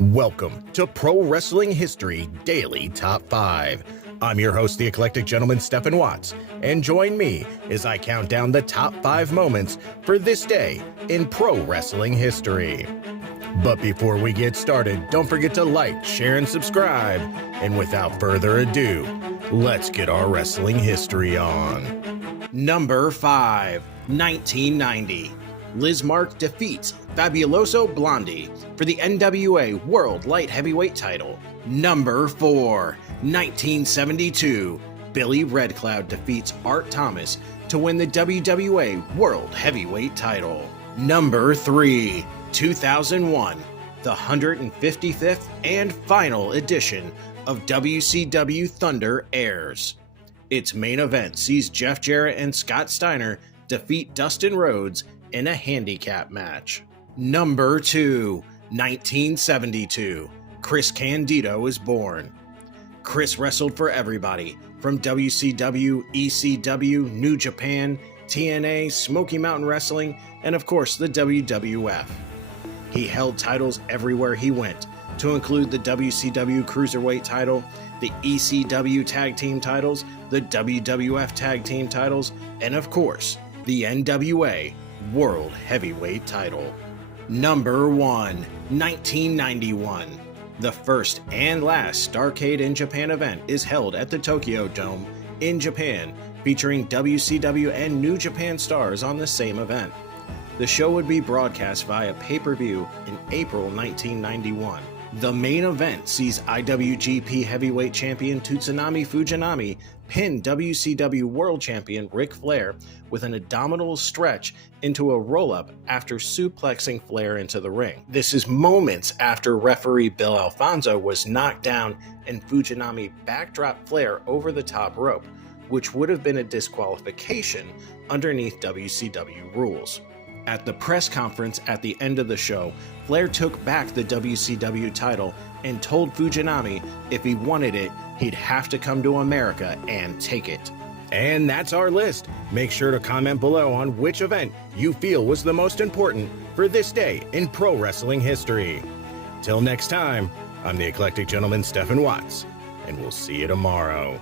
Welcome to Pro Wrestling History Daily Top 5. I'm your host, the Eclectic Gentleman, Stephen Watts, and join me as I count down the top 5 moments for this day in pro wrestling history. But before we get started, don't forget to like, share, and subscribe. And without further ado, let's get our wrestling history on. Number 5, 1990. Liz Mark defeats Fabuloso Blondie for the NWA World Light Heavyweight title. Number 4, 1972. Billy Red Cloud defeats Art Thomas to win the WWA World Heavyweight title. Number 3, 2001. The 155th and final edition of WCW Thunder airs. Its main event sees Jeff Jarrett and Scott Steiner defeat Dustin Rhodes in a handicap match. Number 2, 1972. Chris Candido is born. Chris wrestled for everybody from WCW, ECW, New Japan, TNA, Smoky Mountain Wrestling, and of course the WWF. He held titles everywhere he went, to include the WCW Cruiserweight title, the ECW Tag Team titles, the WWF Tag Team titles, and of course, the NWA World Heavyweight title. Number 1, 1991. The first and last Starrcade in Japan event is held at the Tokyo Dome in Japan, featuring WCW and New Japan stars on the same event. The show would be broadcast via pay-per-view in April 1991. The main event sees IWGP Heavyweight Champion Tsunami Fujinami pin WCW World Champion Ric Flair with an abdominal stretch into a roll-up after suplexing Flair into the ring. This is moments after referee Bill Alfonso was knocked down and Fujinami backdropped Flair over the top rope, which would have been a disqualification underneath WCW rules. At the press conference at the end of the show, Flair took back the WCW title and told Fujinami if he wanted it, he'd have to come to America and take it. And that's our list. Make sure to comment below on which event you feel was the most important for this day in pro wrestling history. Till next time, I'm the Eclectic Gentleman, Stephen Watts, and we'll see you tomorrow.